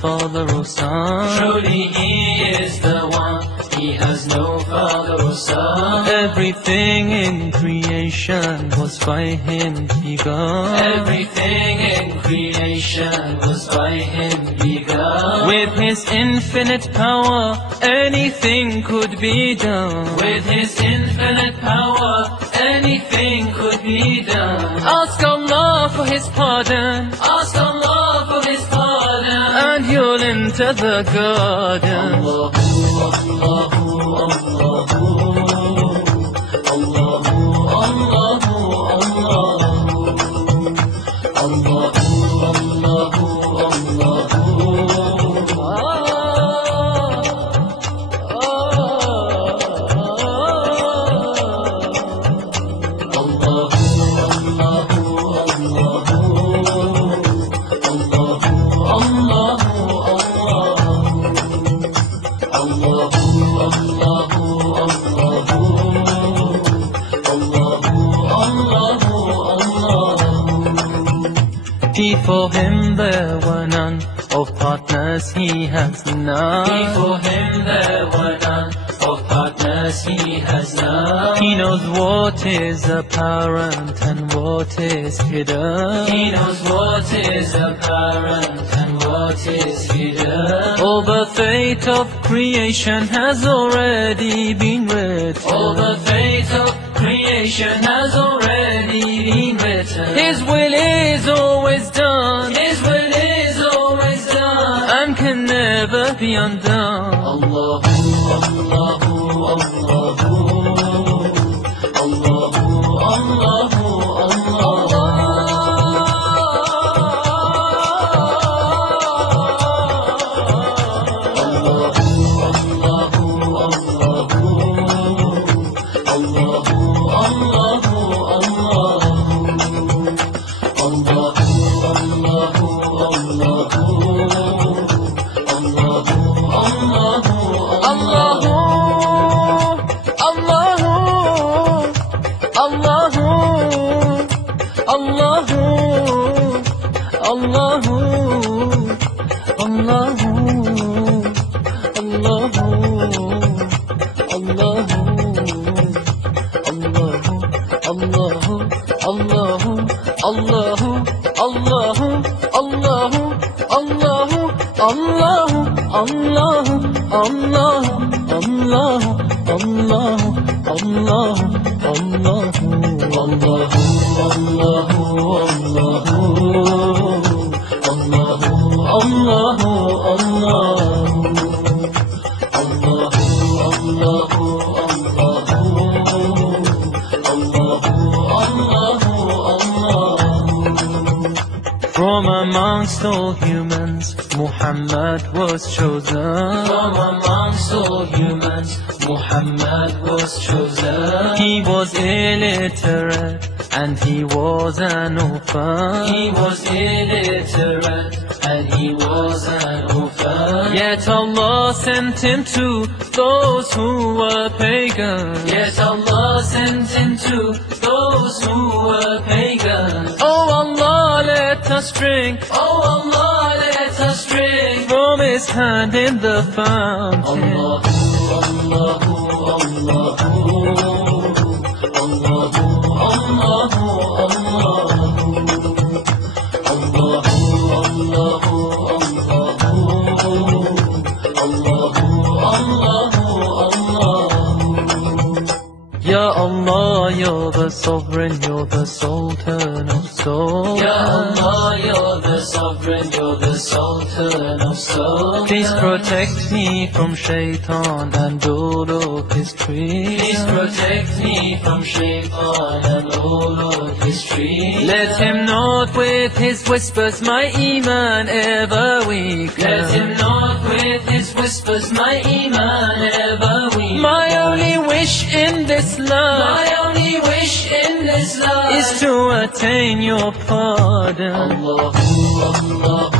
father or son. Truly He is the one, He has no father or son. Everything in creation was by Him begun. Everything in creation was by Him begun. With His infinite power, anything could be done. With His infinite power, anything could be done. Ask Allah for His pardon, Ask Allah for His pardon, and you'll enter the garden. Allahu, Allahu, Allahu, Allahu, Allahu, Allahu, Before Him there were none, of partners He has none. Before Him there were none, of partners He has none. He knows what is apparent and what is hidden. He knows what is apparent and what is hidden. All the fate of creation has already been written. All the fate of creation has already been written. His will is always done, His will is always done, and can never be undone. Allahu, Allahu, Allahu, Allahu, Allahu, From amongst all humans, Muhammad was chosen. From amongst all humans, Muhammad was chosen. He was illiterate and he was an orphan. He was illiterate and he was an orphan. Yet Allah sent him to those who were pagan. Yet Allah sent him to those who were pagan. Oh Allah, let us drink. Oh Allah, let us drink from His hand in the fountain. Allahu, Allahu, Allahu, Allahu, Allahu, Ya Allah, you're the sovereign, you're the sultan of souls. Ya Allah, you're the sovereign, you're the sultan of souls. Please protect me from shaitan and all of his tricks. Please protect me from shaitan and all of his tricks. Let him not with his whispers my iman ever weaken. Let him not with his whispers my iman ever weaken. My only wish in this life, my only wish in this life is to attain your pardon. Allahu, Allahu,